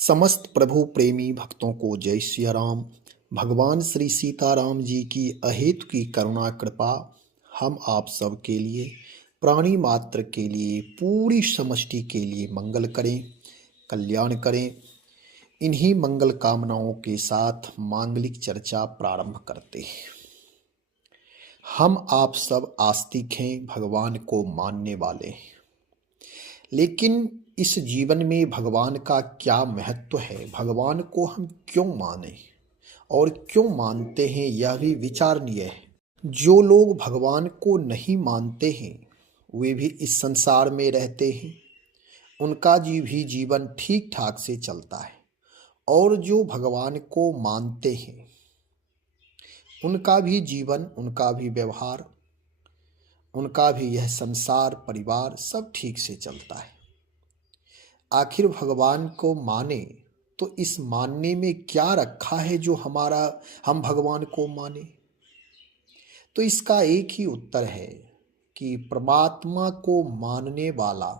समस्त प्रभु प्रेमी भक्तों को जय सिया राम। भगवान श्री सीताराम जी की अहेतु की करुणा कृपा हम आप सब के लिए, प्राणी मात्र के लिए, पूरी समष्टि के लिए मंगल करें, कल्याण करें। इन्हीं मंगल कामनाओं के साथ मांगलिक चर्चा प्रारंभ करते हैं। हम आप सब आस्तिक हैं, भगवान को मानने वाले हैं, लेकिन इस जीवन में भगवान का क्या महत्व है, भगवान को हम क्यों माने और क्यों मानते हैं, यह भी विचारणीय है। जो लोग भगवान को नहीं मानते हैं वे भी इस संसार में रहते हैं, उनका भी जीवन ठीक ठाक से चलता है। और जो भगवान को मानते हैं उनका भी जीवन, उनका भी व्यवहार, उनका भी यह संसार परिवार सब ठीक से चलता है। आखिर भगवान को माने तो इस मानने में क्या रखा है जो हम भगवान को माने? तो इसका एक ही उत्तर है कि परमात्मा को मानने वाला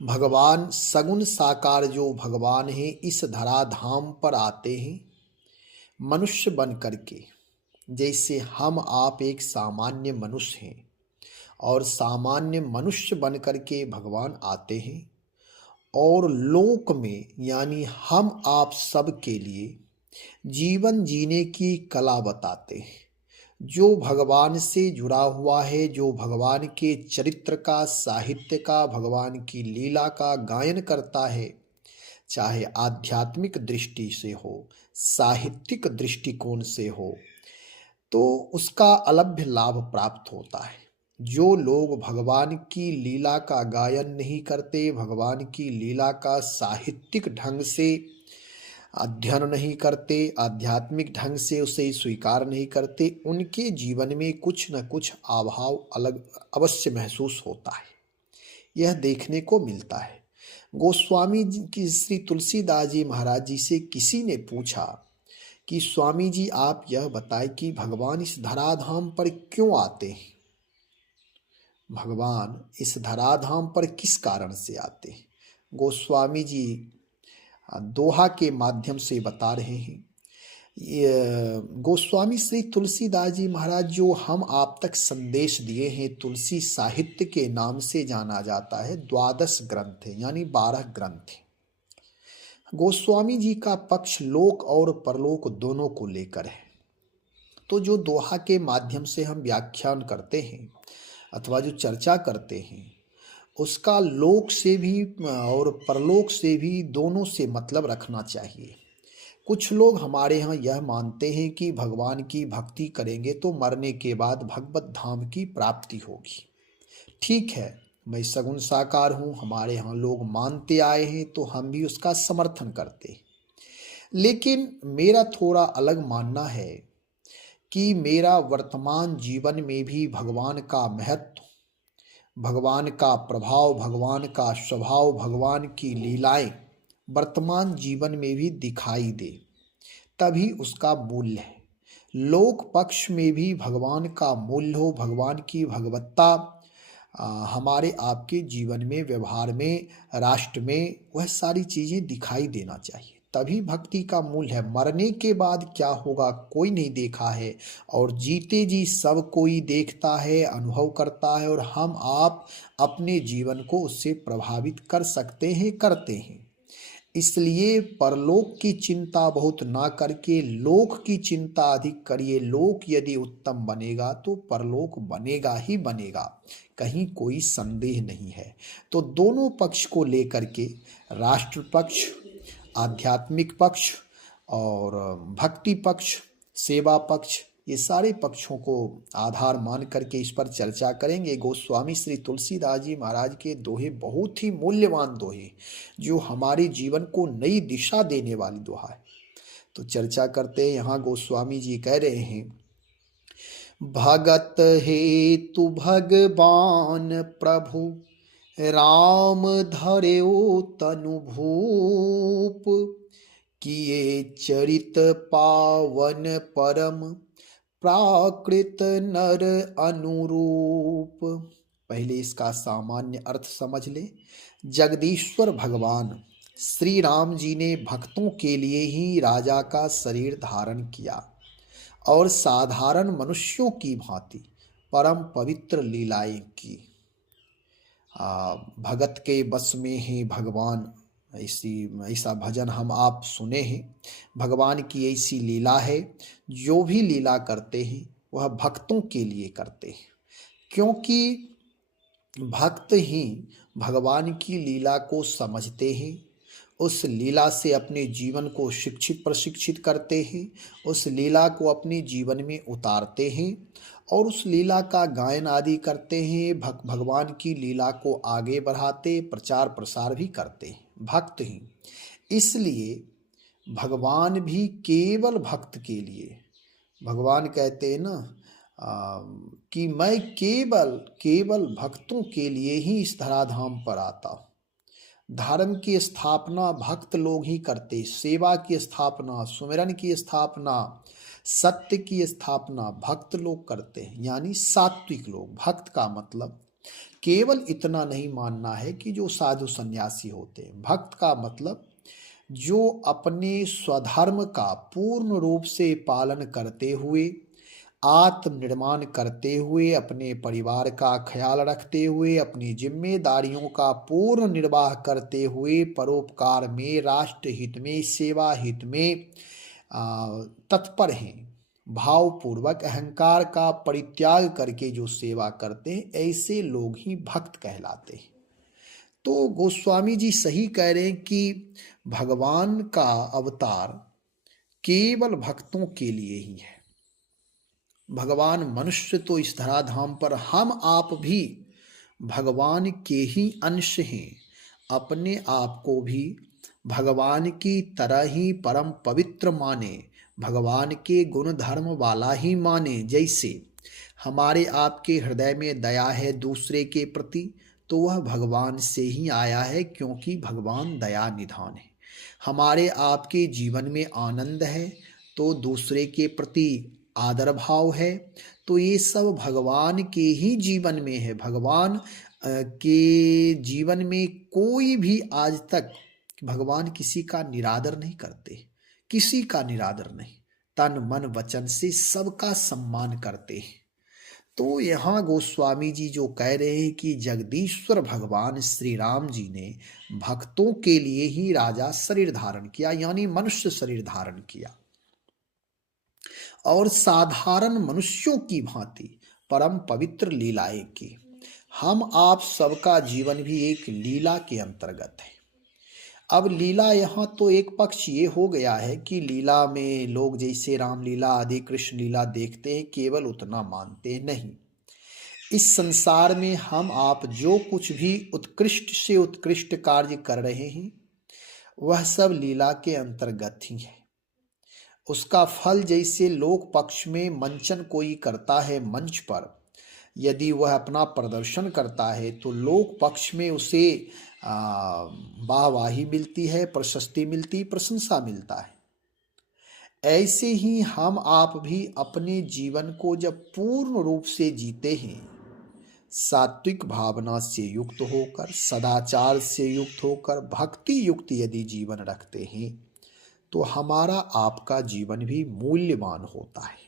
भगवान, सगुण साकार जो भगवान है, इस धराधाम पर आते हैं मनुष्य बन करके। जैसे हम आप एक सामान्य मनुष्य हैं और सामान्य मनुष्य बन करके भगवान आते हैं और लोक में यानी हम आप सब के लिए जीवन जीने की कला बताते हैं। जो भगवान से जुड़ा हुआ है, जो भगवान के चरित्र का, साहित्य का, भगवान की लीला का गायन करता है, चाहे आध्यात्मिक दृष्टि से हो, साहित्यिक दृष्टिकोण से हो, तो उसका अलभ्य लाभ प्राप्त होता है। जो लोग भगवान की लीला का गायन नहीं करते, भगवान की लीला का साहित्यिक ढंग से अध्ययन नहीं करते, आध्यात्मिक ढंग से उसे स्वीकार नहीं करते, उनके जीवन में कुछ न कुछ अभाव अलग अवश्य महसूस होता है। यह देखने को मिलता है। गोस्वामी जी की श्री तुलसीदास जी महाराज जी से किसी ने पूछा कि स्वामी जी आप यह बताएं कि भगवान इस धराधाम पर क्यों आते हैं, भगवान इस धराधाम पर किस कारण से आते हैं। गोस्वामी जी दोहा के माध्यम से बता रहे हैं। गोस्वामी श्री तुलसीदास जी महाराज जो हम आप तक संदेश दिए हैं, तुलसी साहित्य के नाम से जाना जाता है। 12 ग्रंथ है यानी 12 ग्रंथ है। गोस्वामी जी का पक्ष लोक और परलोक दोनों को लेकर है। तो जो दोहा के माध्यम से हम व्याख्यान करते हैं अथवा जो चर्चा करते हैं, उसका लोक से भी और परलोक से भी दोनों से मतलब रखना चाहिए। कुछ लोग हमारे यहाँ यह मानते हैं कि भगवान की भक्ति करेंगे तो मरने के बाद भगवत धाम की प्राप्ति होगी। ठीक है, मैं सगुण साकार हूँ, हमारे यहाँ लोग मानते आए हैं तो हम भी उसका समर्थन करते हैं। लेकिन मेरा थोड़ा अलग मानना है कि मेरा वर्तमान जीवन में भी भगवान का महत्व, भगवान का प्रभाव, भगवान का स्वभाव, भगवान की लीलाएं वर्तमान जीवन में भी दिखाई दे, तभी उसका मूल्य है। लोक पक्ष में भी भगवान का मूल्य हो, भगवान की भगवत्ता हमारे आपके जीवन में, व्यवहार में, राष्ट्र में, वह सारी चीज़ें दिखाई देना चाहिए, तभी भक्ति का मूल्य है। मरने के बाद क्या होगा कोई नहीं देखा है, और जीते जी सब कोई देखता है, अनुभव करता है, और हम आप अपने जीवन को उससे प्रभावित कर सकते हैं, करते हैं। इसलिए परलोक की चिंता बहुत ना करके लोक की चिंता अधिक करिए। लोक यदि उत्तम बनेगा तो परलोक बनेगा ही बनेगा, कहीं कोई संदेह नहीं है। तो दोनों पक्ष को लेकर के, राष्ट्र पक्ष, आध्यात्मिक पक्ष और भक्ति पक्ष, सेवा पक्ष, ये सारे पक्षों को आधार मान करके इस पर चर्चा करेंगे। गोस्वामी श्री तुलसीदास जी महाराज के दोहे बहुत ही मूल्यवान दोहे, जो हमारे जीवन को नई दिशा देने वाली दोहा है। तो चर्चा करते हैं। यहाँ गोस्वामी जी कह रहे हैं, भगत हेतु भगवान प्रभु राम धर्यो तनु भूप, किए चरित पावन परम प्राकृत नर अनुरूप। पहले इसका सामान्य अर्थ समझ ले। जगदीश्वर भगवान श्री राम जी ने भक्तों के लिए ही राजा का शरीर धारण किया और साधारण मनुष्यों की भांति परम पवित्र लीलाएं की। भगत के बस में है भगवान, ऐसी ऐसा भजन हम आप सुने हैं। भगवान की ऐसी लीला है, जो भी लीला करते हैं वह भक्तों के लिए करते हैं, क्योंकि भक्त ही भगवान की लीला को समझते हैं, उस लीला से अपने जीवन को शिक्षित प्रशिक्षित करते हैं, उस लीला को अपने जीवन में उतारते हैं और उस लीला का गायन आदि करते हैं। भगवान की लीला को आगे बढ़ाते प्रचार प्रसार भी करते हैं भक्त ही। इसलिए भगवान भी केवल भक्त के लिए, भगवान कहते हैं ना कि मैं केवल केवल भक्तों के लिए ही इस धराधाम पर आता हूँ। धर्म की स्थापना भक्त लोग ही करते, सेवा की स्थापना, सुमिरन की स्थापना, सत्य की स्थापना भक्त लोग करते हैं, यानी सात्विक लोग। भक्त का मतलब केवल इतना नहीं मानना है कि जो साधु सन्यासी होते हैं। भक्त का मतलब जो अपने स्वधर्म का पूर्ण रूप से पालन करते हुए, आत्मनिर्माण करते हुए, अपने परिवार का ख्याल रखते हुए, अपनी जिम्मेदारियों का पूर्ण निर्वाह करते हुए, परोपकार में, राष्ट्र हित में, सेवा हित में तत्पर हैं, भावपूर्वक अहंकार का परित्याग करके जो सेवा करते हैं, ऐसे लोग ही भक्त कहलाते हैं। तो गोस्वामी जी सही कह रहे हैं कि भगवान का अवतार केवल भक्तों के लिए ही है। भगवान मनुष्य तो इस धराधाम पर, हम आप भी भगवान के ही अंश हैं। अपने आप को भी भगवान की तरह ही परम पवित्र माने, भगवान के गुण धर्म वाला ही माने। जैसे हमारे आपके हृदय में दया है दूसरे के प्रति, तो वह भगवान से ही आया है, क्योंकि भगवान दया निधान है। हमारे आपके जीवन में आनंद है तो दूसरे के प्रति आदर भाव है, तो ये सब भगवान के ही जीवन में है। भगवान के जीवन में कोई भी आज तक भगवान किसी का निरादर नहीं करते, किसी का निरादर नहीं, तन मन वचन से सबका सम्मान करते हैं। तो यहाँ गोस्वामी जी जो कह रहे हैं कि जगदीश्वर भगवान श्री राम जी ने भक्तों के लिए ही राजा शरीर धारण किया, यानी मनुष्य शरीर धारण किया और साधारण मनुष्यों की भांति परम पवित्र लीलाएं की। हम आप सबका जीवन भी एक लीला के अंतर्गत है। अब लीला यहाँ तो एक पक्ष ये हो गया है कि लीला में लोग जैसे रामलीला आदि कृष्ण लीला देखते हैं, केवल उतना मानते नहीं। इस संसार में हम आप जो कुछ भी उत्कृष्ट से उत्कृष्ट कार्य कर रहे हैं, वह सब लीला के अंतर्गत ही है। उसका फल जैसे लोक पक्ष में मंचन कोई करता है मंच पर, यदि वह अपना प्रदर्शन करता है तो लोक पक्ष में उसे वाहवाही मिलती है, प्रशस्ति मिलती, प्रशंसा मिलता है। ऐसे ही हम आप भी अपने जीवन को जब पूर्ण रूप से जीते हैं, सात्विक भावना से युक्त होकर, सदाचार से युक्त होकर, भक्ति युक्त यदि जीवन रखते हैं, तो हमारा आपका जीवन भी मूल्यवान होता है।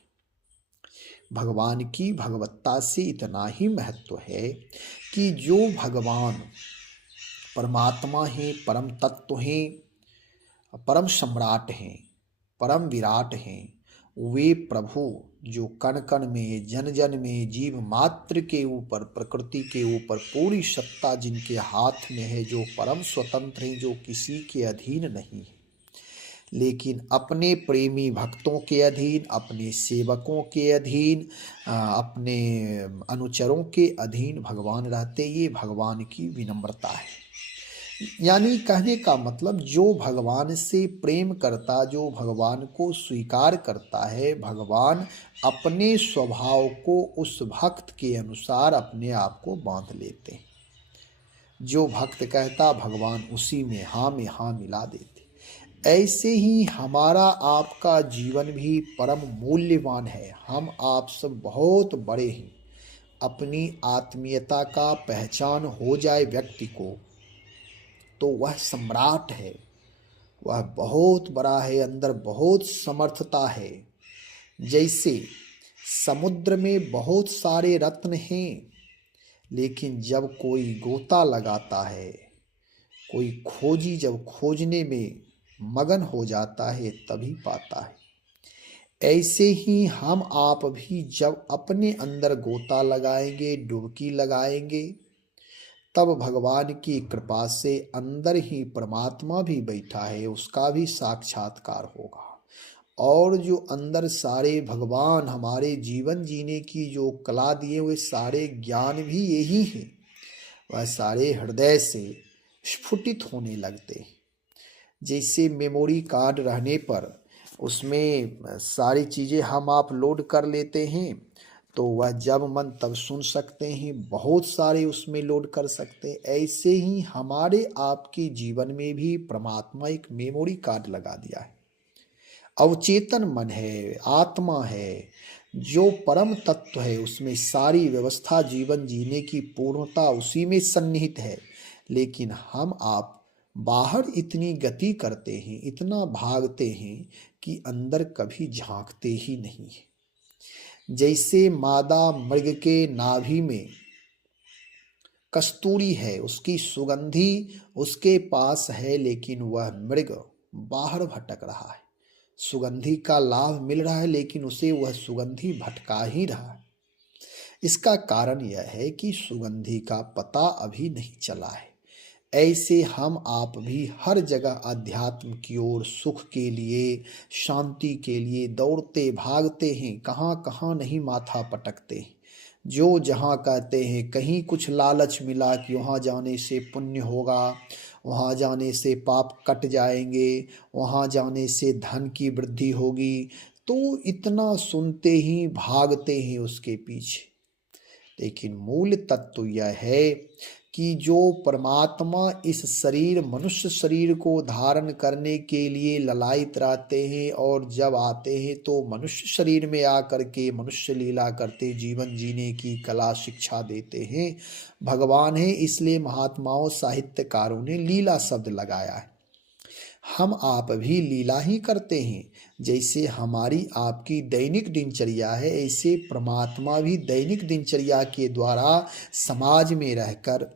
भगवान की भगवत्ता से इतना ही महत्व है कि जो भगवान परमात्मा हैं, परम तत्व हैं, परम सम्राट हैं, परम विराट हैं, वे प्रभु जो कण कण में, जन जन में, जीव मात्र के ऊपर, प्रकृति के ऊपर पूरी सत्ता जिनके हाथ में है, जो परम स्वतंत्र हैं, जो किसी के अधीन नहीं है, लेकिन अपने प्रेमी भक्तों के अधीन, अपने सेवकों के अधीन, अपने अनुचरों के अधीन भगवान रहते। ये भगवान की विनम्रता है। यानी कहने का मतलब जो भगवान से प्रेम करता, जो भगवान को स्वीकार करता है, भगवान अपने स्वभाव को उस भक्त के अनुसार अपने आप को बांध लेते हैं। जो भक्त कहता भगवान उसी में हाँ मिला देते। ऐसे ही हमारा आपका जीवन भी परम मूल्यवान है। हम आप सब बहुत बड़े हैं। अपनी आत्मीयता का पहचान हो जाए व्यक्ति को, तो वह सम्राट है, वह बहुत बड़ा है, अंदर बहुत समर्थता है। जैसे समुद्र में बहुत सारे रत्न हैं, लेकिन जब कोई गोता लगाता है, कोई खोजी जब खोजने में मगन हो जाता है तभी पाता है। ऐसे ही हम आप भी जब अपने अंदर गोता लगाएंगे, डुबकी लगाएंगे, तब भगवान की कृपा से अंदर ही परमात्मा भी बैठा है, उसका भी साक्षात्कार होगा। और जो अंदर सारे भगवान हमारे जीवन जीने की जो कला दिए हुए सारे ज्ञान भी यही हैं, वह सारे हृदय से स्फुटित होने लगते हैं। जैसे मेमोरी कार्ड रहने पर उसमें सारी चीज़ें हम आप लोड कर लेते हैं, तो वह जब मन तब सुन सकते हैं, बहुत सारे उसमें लोड कर सकते हैं। ऐसे ही हमारे आपके जीवन में भी परमात्मा एक मेमोरी कार्ड लगा दिया है। अवचेतन मन है, आत्मा है, जो परम तत्व है, उसमें सारी व्यवस्था जीवन जीने की पूर्णता उसी में सन्निहित है। लेकिन हम आप बाहर इतनी गति करते हैं, इतना भागते हैं कि अंदर कभी झांकते ही नहीं है। जैसे मादा मृग के नाभि में कस्तूरी है, उसकी सुगंधी उसके पास है, लेकिन वह मृग बाहर भटक रहा है। सुगंधी का लाभ मिल रहा है, लेकिन उसे वह सुगंधी भटका ही रहा है। इसका कारण यह है कि सुगंधी का पता अभी नहीं चला है। ऐसे हम आप भी हर जगह अध्यात्म की ओर, सुख के लिए, शांति के लिए दौड़ते भागते हैं, कहाँ कहाँ नहीं माथा पटकते हैं। जो जहाँ कहते हैं, कहीं कुछ लालच मिला कि वहाँ जाने से पुण्य होगा, वहाँ जाने से पाप कट जाएंगे, वहाँ जाने से धन की वृद्धि होगी, तो इतना सुनते ही भागते हैं उसके पीछे। लेकिन मूल तत्व यह है कि जो परमात्मा इस शरीर, मनुष्य शरीर को धारण करने के लिए ललायित रहते हैं, और जब आते हैं तो मनुष्य शरीर में आकर के मनुष्य लीला करते, जीवन जीने की कला शिक्षा देते हैं, भगवान है। इसलिए महात्माओं, साहित्यकारों ने लीला शब्द लगाया है। हम आप भी लीला ही करते हैं। जैसे हमारी आपकी दैनिक दिनचर्या है, ऐसे परमात्मा भी दैनिक दिनचर्या के द्वारा समाज में रहकर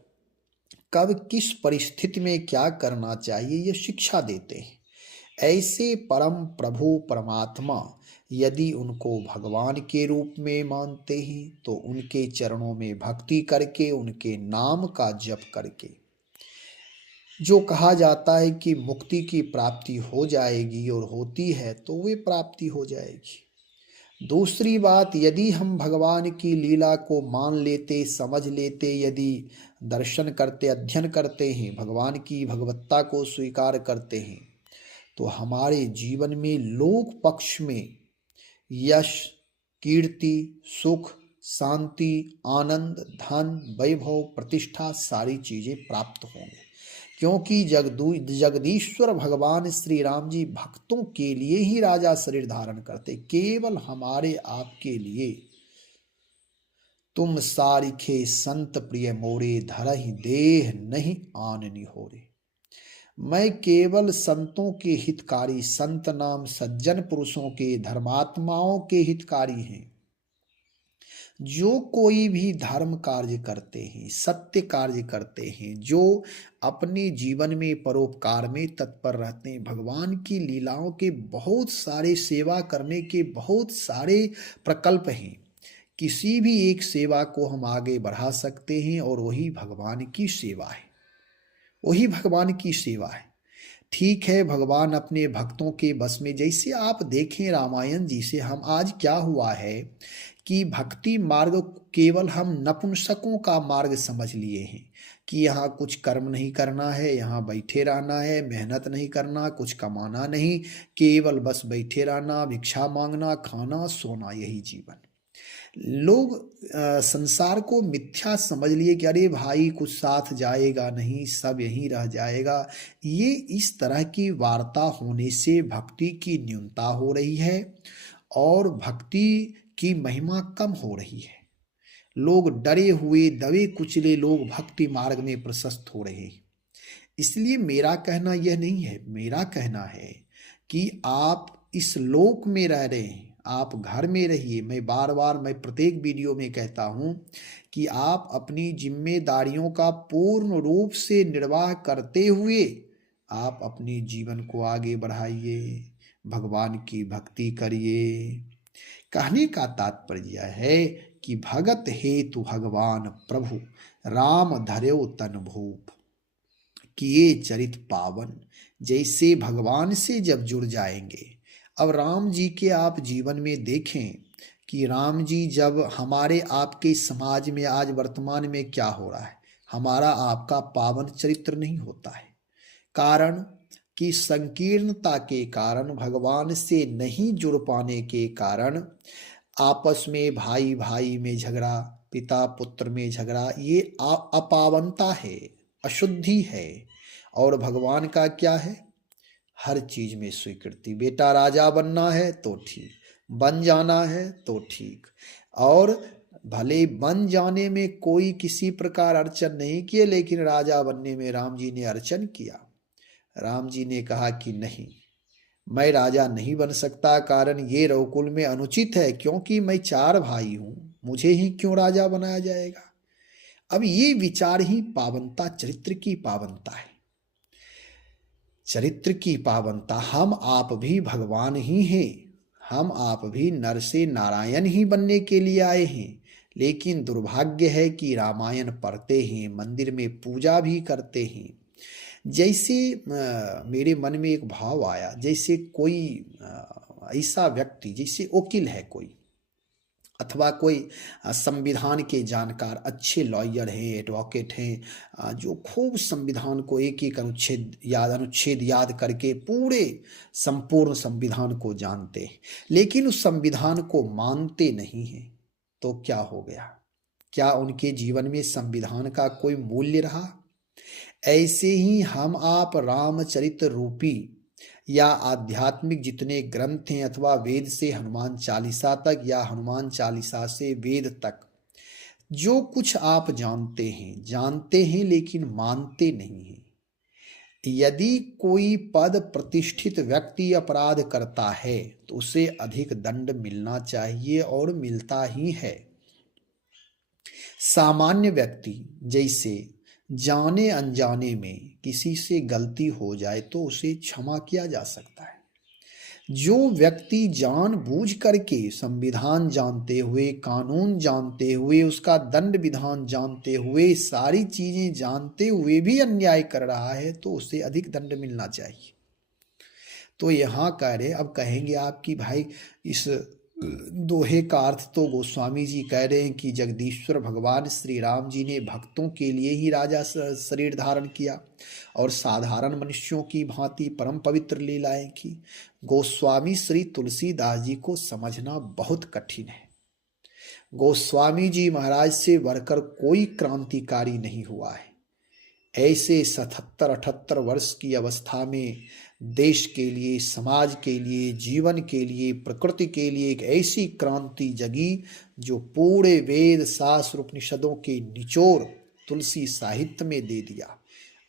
कब किस परिस्थिति में क्या करना चाहिए ये शिक्षा देते हैं। ऐसे परम प्रभु परमात्मा यदि उनको भगवान के रूप में मानते हैं, तो उनके चरणों में भक्ति करके, उनके नाम का जप करके, जो कहा जाता है कि मुक्ति की प्राप्ति हो जाएगी और होती है, तो वे प्राप्ति हो जाएगी। दूसरी बात, यदि हम भगवान की लीला को मान लेते, समझ लेते, यदि दर्शन करते, अध्ययन करते हैं, भगवान की भगवत्ता को स्वीकार करते हैं, तो हमारे जीवन में लोक पक्ष में यश, कीर्ति, सुख, शांति, आनंद, धन, वैभव, प्रतिष्ठा सारी चीजें प्राप्त होंगी। क्योंकि जगदीश्वर भगवान श्री राम जी भक्तों के लिए ही राजा शरीर धारण करते, केवल हमारे आपके लिए। तुम सारिखे संत प्रिय मोरे, धरहि देह नहीं आननी होरे। मैं केवल संतों के हितकारी, संत नाम सज्जन पुरुषों के, धर्मात्माओं के हितकारी हैं। जो कोई भी धर्म कार्य करते हैं, सत्य कार्य करते हैं, जो अपने जीवन में परोपकार में तत्पर रहते हैं, भगवान की लीलाओं के बहुत सारे सेवा करने के बहुत सारे प्रकल्प हैं। किसी भी एक सेवा को हम आगे बढ़ा सकते हैं, और वही भगवान की सेवा है, वही भगवान की सेवा है। ठीक है, भगवान अपने भक्तों के बस में, जैसे आप देखें रामायण जी से हम आज क्या हुआ है कि भक्ति मार्ग केवल हम नपुंसकों का मार्ग समझ लिए हैं, कि यहाँ कुछ कर्म नहीं करना है, यहाँ बैठे रहना है, मेहनत नहीं करना, कुछ कमाना नहीं, केवल बस बैठे रहना, भिक्षा मांगना, खाना, सोना, यही जीवन। लोग संसार को मिथ्या समझ लिए कि अरे भाई कुछ साथ जाएगा नहीं, सब यहीं रह जाएगा। ये इस तरह की वार्ता होने से भक्ति की न्यूनता हो रही है, और भक्ति की महिमा कम हो रही है। लोग डरे हुए, दबे कुचले लोग भक्ति मार्ग में प्रशस्त हो रहे हैं। इसलिए मेरा कहना यह नहीं है, मेरा कहना है कि आप इस लोक में रह रहे हैं, आप घर में रहिए। मैं प्रत्येक वीडियो में कहता हूँ कि आप अपनी जिम्मेदारियों का पूर्ण रूप से निर्वाह करते हुए आप अपने जीवन को आगे बढ़ाइए, भगवान की भक्ति करिए। कहने का तात्पर्य है कि भगत हेतु भगवान प्रभु राम धर्यो तन भूप, किए चरित पावन। जैसे भगवान से जब जुड़ जाएंगे, अब राम जी के आप जीवन में देखें कि राम जी जब हमारे आपके समाज में आज वर्तमान में क्या हो रहा है, हमारा आपका पावन चरित्र नहीं होता है। कारण कि संकीर्णता के कारण, भगवान से नहीं जुड़ पाने के कारण आपस में भाई भाई में झगड़ा, पिता पुत्र में झगड़ा, ये अपावनता है, अशुद्धि है। और भगवान का क्या है, हर चीज में स्वीकृति। बेटा राजा बनना है तो ठीक, बन जाना है तो ठीक, और भले बन जाने में कोई किसी प्रकार अड़चन नहीं किए, लेकिन राजा बनने में राम जी ने अड़चन किया। राम जी ने कहा कि नहीं, मैं राजा नहीं बन सकता, कारण ये रघुकुल में अनुचित है, क्योंकि मैं 4 भाई हूं, मुझे ही क्यों राजा बनाया जाएगा। अब ये विचार ही पावनता, चरित्र की पावनता है। चरित्र की पावनता, हम आप भी भगवान ही हैं, हम आप भी नर से नारायण ही बनने के लिए आए हैं। लेकिन दुर्भाग्य है कि रामायण पढ़ते हैं, मंदिर में पूजा भी करते हैं। जैसे मेरे मन में एक भाव आया, जैसे कोई ऐसा व्यक्ति, जैसे वकील है कोई, अथवा कोई संविधान के जानकार, अच्छे लॉयर हैं, एडवोकेट हैं, जो खूब संविधान को एक एक अनुच्छेद याद करके पूरे संपूर्ण संविधान को जानते हैं, लेकिन उस संविधान को मानते नहीं हैं। तो क्या हो गया, क्या उनके जीवन में संविधान का कोई मूल्य रहा? ऐसे ही हम आप रामचरित रूपी या आध्यात्मिक जितने ग्रंथ हैं, अथवा वेद से हनुमान चालीसा तक या हनुमान चालीसा से वेद तक, जो कुछ आप जानते हैं लेकिन मानते नहीं हैं। यदि कोई पद प्रतिष्ठित व्यक्ति अपराध करता है तो उसे अधिक दंड मिलना चाहिए, और मिलता ही है। सामान्य व्यक्ति जैसे जाने अनजाने में किसी से गलती हो जाए तो उसे क्षमा किया जा सकता है। जो व्यक्ति जानबूझ करके संविधान जानते हुए, कानून जानते हुए, उसका दंड विधान जानते हुए, सारी चीजें जानते हुए भी अन्याय कर रहा है तो उसे अधिक दंड मिलना चाहिए। तो यहाँ कह रहे, अब कहेंगे आप कि भाई इस दोहे का अर्थ तो गोस्वामी जी कह रहे हैं कि जगदीश्वर भगवान श्री राम जी ने भक्तों के लिए ही राजा शरीर धारण किया और साधारण मनुष्यों की भांति परम पवित्र लीलाएं की। गोस्वामी श्री तुलसीदास जी को समझना बहुत कठिन है। गोस्वामी जी महाराज से बढ़कर कोई क्रांतिकारी नहीं हुआ है। ऐसे 77-78 वर्ष की अवस्था में देश के लिए, समाज के लिए, जीवन के लिए, प्रकृति के लिए एक ऐसी क्रांति जगी जो पूरे वेद शास्त्र उपनिषदों के निचोड़ तुलसी साहित्य में दे दिया।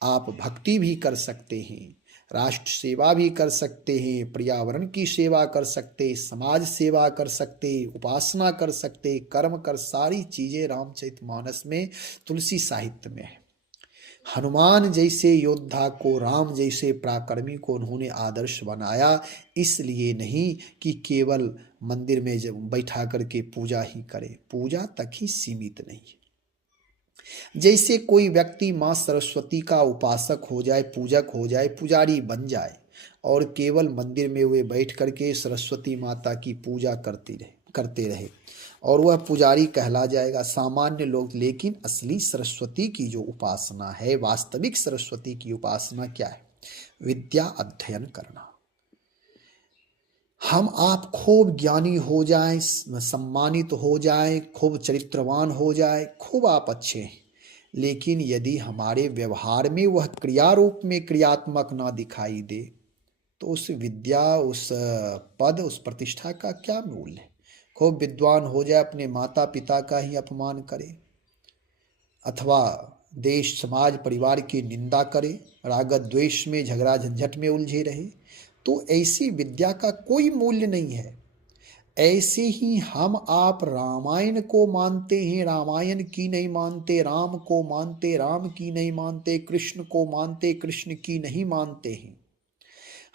आप भक्ति भी कर सकते हैं, राष्ट्र सेवा भी कर सकते हैं, पर्यावरण की सेवा कर सकते, समाज सेवा कर सकते, उपासना कर सकते, कर्म कर, सारी चीजें रामचरितमानस में, तुलसी साहित्य में है। हनुमान जैसे योद्धा को, राम जैसे पराक्रमी को उन्होंने आदर्श बनाया, इसलिए नहीं कि केवल मंदिर में जब बैठा करके पूजा ही करे, पूजा तक ही सीमित नहीं है। जैसे कोई व्यक्ति माँ सरस्वती का उपासक हो जाए, पूजक हो जाए, पुजारी बन जाए और केवल मंदिर में वे बैठ करके सरस्वती माता की पूजा करते रहे और वह पुजारी कहला जाएगा, सामान्य लोग। लेकिन असली सरस्वती की जो उपासना है, वास्तविक सरस्वती की उपासना क्या है? विद्या अध्ययन करना। हम आप खूब ज्ञानी हो जाएं, सम्मानित हो जाएं, खूब चरित्रवान हो जाएं, खूब आप अच्छे हैं, लेकिन यदि हमारे व्यवहार में वह क्रिया रूप में क्रियात्मक ना दिखाई दे तो उस विद्या, उस पद, उस प्रतिष्ठा का क्या मूल्य है? खूब विद्वान हो जाए, अपने माता पिता का ही अपमान करे, अथवा देश समाज परिवार की निंदा करे, राग द्वेष में झगड़ा झंझट में उलझे रहे, तो ऐसी विद्या का कोई मूल्य नहीं है। ऐसे ही हम आप रामायण को मानते हैं, रामायण की नहीं मानते, राम को मानते, राम की नहीं मानते, कृष्ण को मानते, कृष्ण की नहीं मानते हैं।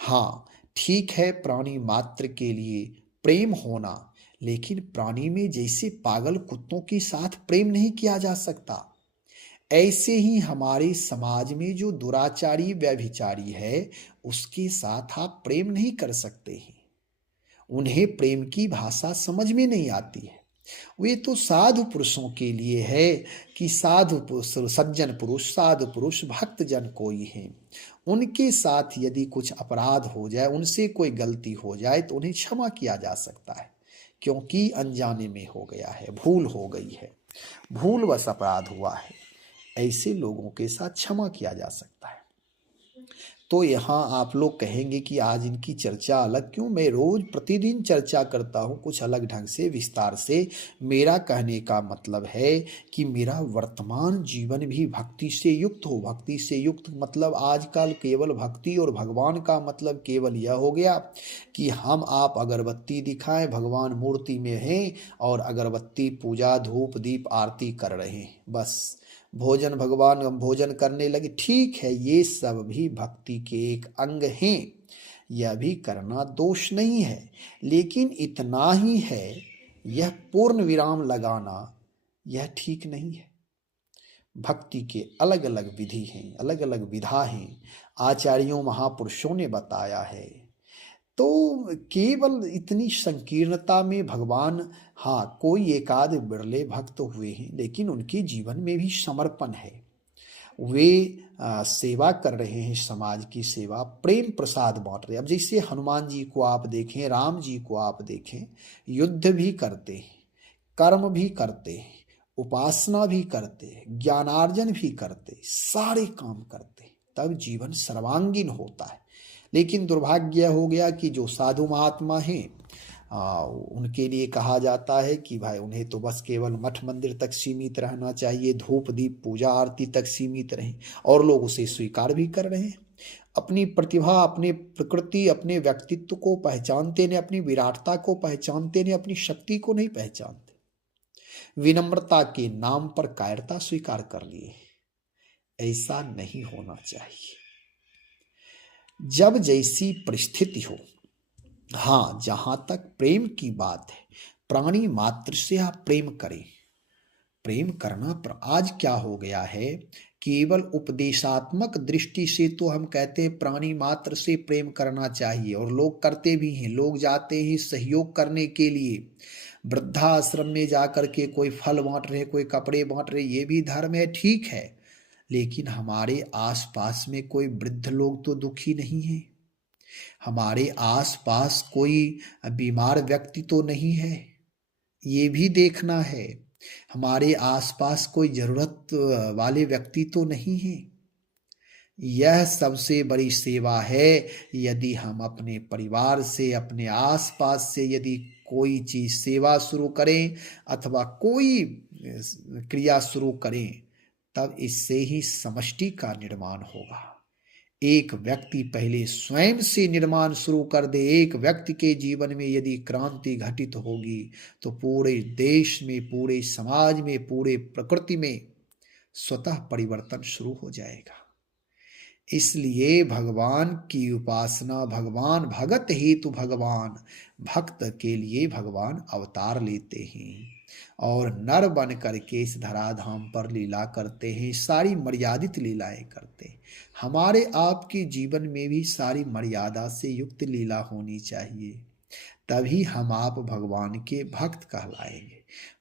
हाँ, ठीक है, प्राणी मात्र के लिए प्रेम होना, लेकिन प्राणी में जैसे पागल कुत्तों के साथ प्रेम नहीं किया जा सकता, ऐसे ही हमारे समाज में जो दुराचारी व्यभिचारी है, उसके साथ आप प्रेम नहीं कर सकते हैं। उन्हें प्रेम की भाषा समझ में नहीं आती है। वे तो साधु पुरुषों के लिए है कि साधु पुरुष, सज्जन पुरुष, साधु पुरुष, भक्त जन कोई है। उनके साथ यदि कुछ अपराध हो जाए, उनसे कोई गलती हो जाए, तो उन्हें क्षमा किया जा सकता है, क्योंकि अनजाने में हो गया है, भूल हो गई है, भूलवश अपराध हुआ है। ऐसे लोगों के साथ क्षमा किया जा सकता है। तो यहाँ आप लोग कहेंगे कि आज इनकी चर्चा अलग क्यों? मैं रोज प्रतिदिन चर्चा करता हूँ कुछ अलग ढंग से, विस्तार से। मेरा कहने का मतलब है कि मेरा वर्तमान जीवन भी भक्ति से युक्त हो। भक्ति से युक्त मतलब आजकल केवल भक्ति और भगवान का मतलब केवल यह हो गया कि हम आप अगरबत्ती दिखाएं, भगवान मूर्ति में हैं और अगरबत्ती पूजा धूप दीप आरती कर रहे हैं, बस भोजन भगवान भोजन करने लगे। ठीक है, ये सब भी भक्ति के एक अंग हैं, यह भी करना दोष नहीं है, लेकिन इतना ही है, यह पूर्ण विराम लगाना यह ठीक नहीं है। भक्ति के अलग अलग विधि हैं, अलग अलग विधा हैं, आचार्यों महापुरुषों ने बताया है। तो केवल इतनी संकीर्णता में भगवान, हाँ, कोई एकाध बिरले भक्त हुए हैं, लेकिन उनके जीवन में भी समर्पण है। वे सेवा कर रहे हैं, समाज की सेवा, प्रेम प्रसाद बांट रहे हैं। अब जैसे हनुमान जी को आप देखें, राम जी को आप देखें, युद्ध भी करते हैं, कर्म भी करते हैं, उपासना भी करते हैं, ज्ञानार्जन भी करते, सारे काम करते, तब जीवन सर्वांगीण होता है। लेकिन दुर्भाग्य हो गया कि जो साधु महात्मा हैं, उनके लिए कहा जाता है कि भाई उन्हें तो बस केवल मठ मंदिर तक सीमित रहना चाहिए, धूप दीप पूजा आरती तक सीमित रहें, और लोग उसे स्वीकार भी कर रहे हैं। अपनी प्रतिभा, अपने प्रकृति, अपने व्यक्तित्व को पहचानते नहीं, अपनी विराटता को पहचानते नहीं, अपनी शक्ति को नहीं पहचानते, विनम्रता के नाम पर कायरता स्वीकार कर लिए। ऐसा नहीं होना चाहिए। जब जैसी परिस्थिति हो, हाँ, जहां तक प्रेम की बात है, प्राणी मात्र से आप प्रेम करें। प्रेम करना पर आज क्या हो गया है, केवल उपदेशात्मक दृष्टि से तो हम कहते हैं प्राणी मात्र से प्रेम करना चाहिए, और लोग करते भी हैं। लोग जाते हैं सहयोग करने के लिए, वृद्धाश्रम में जाकर के कोई फल बांट रहे, कोई कपड़े बांट रहे, ये भी धर्म है, ठीक है। लेकिन हमारे आसपास में कोई वृद्ध लोग तो दुखी नहीं है, हमारे आसपास कोई बीमार व्यक्ति तो नहीं है, ये भी देखना है। हमारे आसपास कोई जरूरत वाले व्यक्ति तो नहीं है। यह सबसे बड़ी सेवा है। यदि हम अपने परिवार से, अपने आसपास से यदि कोई चीज सेवा शुरू करें अथवा कोई क्रिया शुरू करें, तब इससे ही समष्टि का निर्माण होगा। एक व्यक्ति पहले स्वयं से निर्माण शुरू कर दे, एक व्यक्ति के जीवन में यदि क्रांति घटित होगी, तो पूरे देश में, पूरे समाज में, पूरे प्रकृति में स्वतः परिवर्तन शुरू हो जाएगा। इसलिए भगवान की उपासना, भगवान भगत हेतु भगवान, भक्त के लिए भगवान अवतार लेते हैं और नर बन करके इस धराधाम पर लीला करते हैं, सारी मर्यादित लीलाएं करते हैं। हमारे आपके जीवन में भी सारी मर्यादा से युक्त लीला होनी चाहिए, तभी हम आप भगवान के भक्त कहलाएंगे।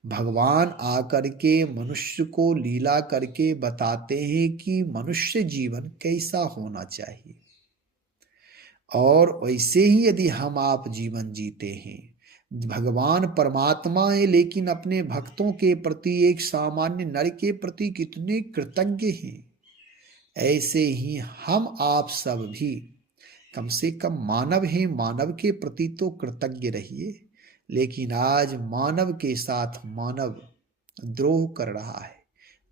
भगवान आकर के मनुष्य को लीला करके बताते हैं कि मनुष्य जीवन कैसा होना चाहिए, और वैसे ही यदि हम आप जीवन जीते हैं, भगवान परमात्मा है लेकिन अपने भक्तों के प्रति, एक सामान्य नर के प्रति कितने कृतज्ञ हैं, ऐसे ही हम आप सब भी कम से कम मानव हैं, मानव के प्रति तो कृतज्ञ रहिए। लेकिन आज मानव के साथ मानव द्रोह कर रहा है,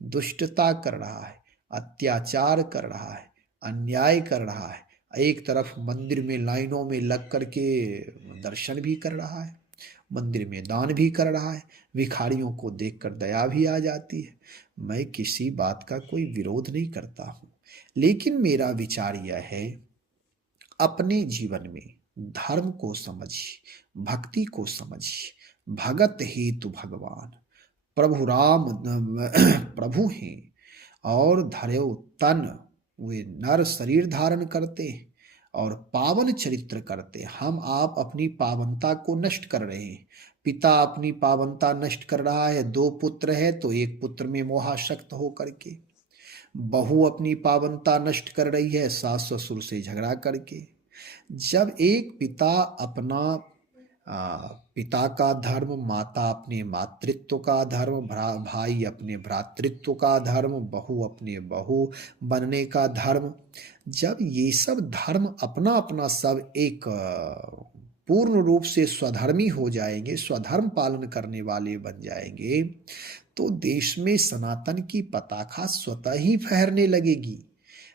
दुष्टता कर रहा है, अत्याचार कर रहा है, अन्याय कर रहा है, एक तरफ मंदिर में लाइनों में लग कर के दर्शन भी कर रहा है, मंदिर में दान भी कर रहा है, भिखारियों को देखकर दया भी आ जाती है। मैं किसी बात का कोई विरोध नहीं करता हूँ, लेकिन मेरा विचार यह है, अपने जीवन में धर्म को समझिए, भक्ति को समझिए। भगत हेतु भगवान प्रभु राम प्रभु हैं, और धर्यो तन, वे नर शरीर धारण करते हैं और पावन चरित्र करते हैं। हम आप अपनी पावनता को नष्ट कर रहे हैं। पिता अपनी पावनता नष्ट कर रहा है, दो पुत्र है तो एक पुत्र में मोहाशक्त हो करके। बहू अपनी पावनता नष्ट कर रही है सास ससुर से झगड़ा करके। जब एक पिता अपना पिता का धर्म, माता अपने मातृत्व का धर्म, भाई अपने भ्रातृत्व का धर्म, बहू अपने बहू बनने का धर्म, जब ये सब धर्म अपना अपना सब एक पूर्ण रूप से स्वधर्मी हो जाएंगे, स्वधर्म पालन करने वाले बन जाएंगे, तो देश में सनातन की पताका स्वतः ही फहरने लगेगी,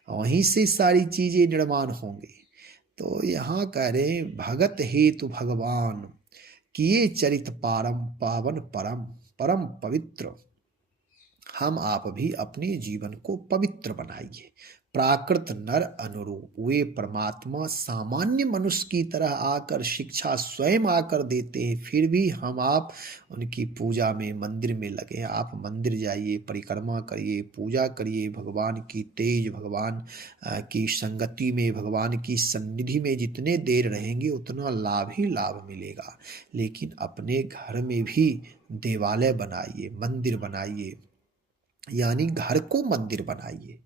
वहीं से सारी चीजें निर्माण होंगे। तो यहाँ कह रहे भगत हेतु भगवान किए चरित पारम पावन परम परम पवित्र। हम आप भी अपने जीवन को पवित्र बनाइए, प्राकृत नर अनुरूप। वे परमात्मा सामान्य मनुष्य की तरह आकर शिक्षा स्वयं आकर देते हैं, फिर भी हम आप उनकी पूजा में मंदिर में लगे। आप मंदिर जाइए, परिक्रमा करिए, पूजा करिए, भगवान की तेज, भगवान की संगति में, भगवान की सन्निधि में जितने देर रहेंगे उतना लाभ ही लाभ मिलेगा। लेकिन अपने घर में भी देवालय बनाइए, मंदिर बनाइए, यानी घर को मंदिर बनाइए।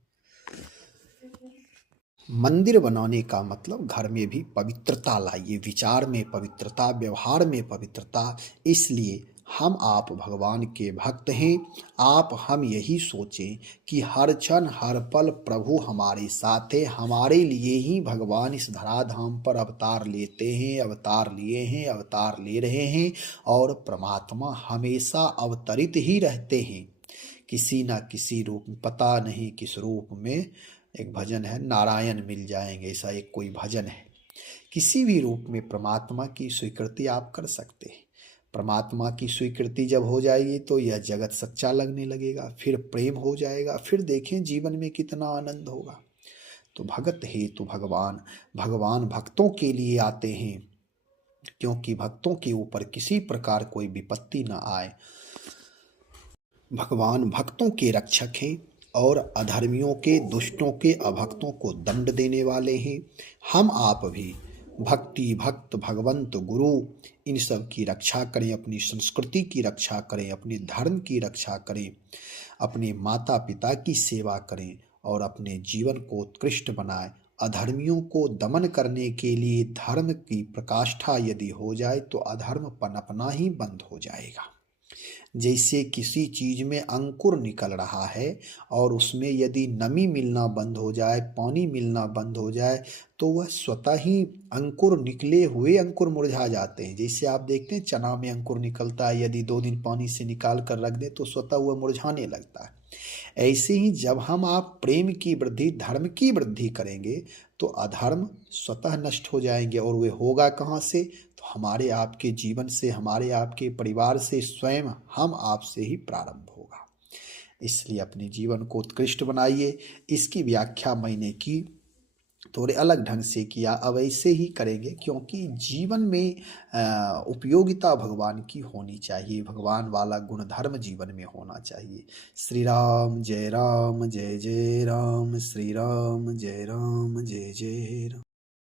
मंदिर बनाने का मतलब घर में भी पवित्रता लाइए, विचार में पवित्रता, व्यवहार में पवित्रता। इसलिए हम आप भगवान के भक्त हैं। आप हम यही सोचें कि हर क्षण हर पल प्रभु हमारे साथ है। हमारे लिए ही भगवान इस धराधाम पर अवतार लेते हैं, अवतार लिए हैं, अवतार ले रहे हैं, और परमात्मा हमेशा अवतरित ही रहते हैं किसी ना किसी रूप में, पता नहीं किस रूप में। एक भजन है, नारायण मिल जाएंगे, ऐसा एक कोई भजन है। किसी भी रूप में परमात्मा की स्वीकृति आप कर सकते हैं। परमात्मा की स्वीकृति जब हो जाएगी तो यह जगत सच्चा लगने लगेगा, फिर प्रेम हो जाएगा, फिर देखें जीवन में कितना आनंद होगा। तो भगत हेतु भगवान, भगवान भक्तों के लिए आते हैं, क्योंकि भक्तों के ऊपर किसी प्रकार कोई विपत्ति न आए। भगवान भक्तों के रक्षक हैं और अधर्मियों के, दुष्टों के, अभक्तों को दंड देने वाले हैं। हम आप भी भक्ति, भक्त, भगवंत, गुरु, इन सब की रक्षा करें, अपनी संस्कृति की रक्षा करें, अपने धर्म की रक्षा करें, अपने माता पिता की सेवा करें और अपने जीवन को उत्कृष्ट बनाएं। अधर्मियों को दमन करने के लिए धर्म की प्रकाष्ठा यदि हो जाए तो अधर्म पनपना ही बंद हो जाएगा। जैसे किसी चीज में अंकुर निकल रहा है और उसमें यदि नमी मिलना बंद हो जाए, पानी मिलना बंद हो जाए, तो वह स्वतः ही अंकुर, निकले हुए अंकुर मुरझा जाते हैं। जैसे आप देखते हैं चना में अंकुर निकलता है, यदि 2 दिन पानी से निकाल कर रख दें तो स्वतः वह मुरझाने लगता है। ऐसे ही जब हम आप प्रेम की वृद्धि, धर्म की वृद्धि करेंगे तो अधर्म स्वतः नष्ट हो जाएंगे। और वे होगा कहाँ से? तो हमारे आपके जीवन से, हमारे आपके परिवार से, स्वयं हम आप से ही प्रारंभ होगा। इसलिए अपने जीवन को उत्कृष्ट बनाइए। इसकी व्याख्या मैंने की, थोड़े अलग ढंग से किया, अब ऐसे ही करेंगे, क्योंकि जीवन में उपयोगिता भगवान की होनी चाहिए, भगवान वाला गुण धर्म जीवन में होना चाहिए। श्री राम जय राम, जय जय राम, श्री राम जय राम, जय जय राम।